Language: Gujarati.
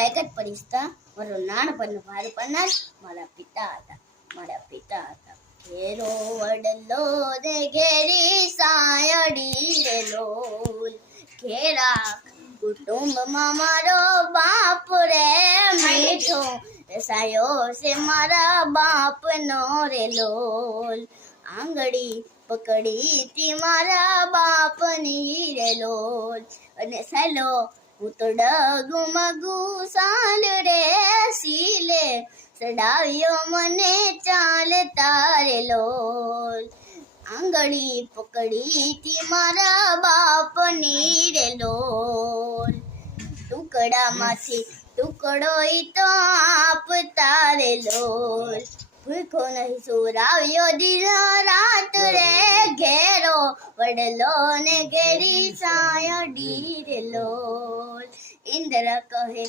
એક જ પરિસ્થા મારું નાનપણનું ભારું પડનાર મારા પિતા હતા ઘેરો વડલો રે ઘેરી સાયડી રે લોલ ઘેરા કુટુંબમાં મારો બાપ રે મીઠો સાયો છે મારા બાપનો રે લોલ આંગળી પકડી તી મારા બાપની રે લોલ અને સાલો હું તો ડગમગુ સાલ રે સીલે સડાવ્યો મને ચાલતા રે લોલ આંગળી પકડી તી મારા બાપની રે લોલ ટુકડામાંથી ટુકડો ઈ તો આપતા રે લોલ ભૂખો નહીં સુરાવ્યો દીધા રાત રે ઘેરો વડલો ને ઘેરી સાયડી રે લોલ ઇન્દ્ર કહે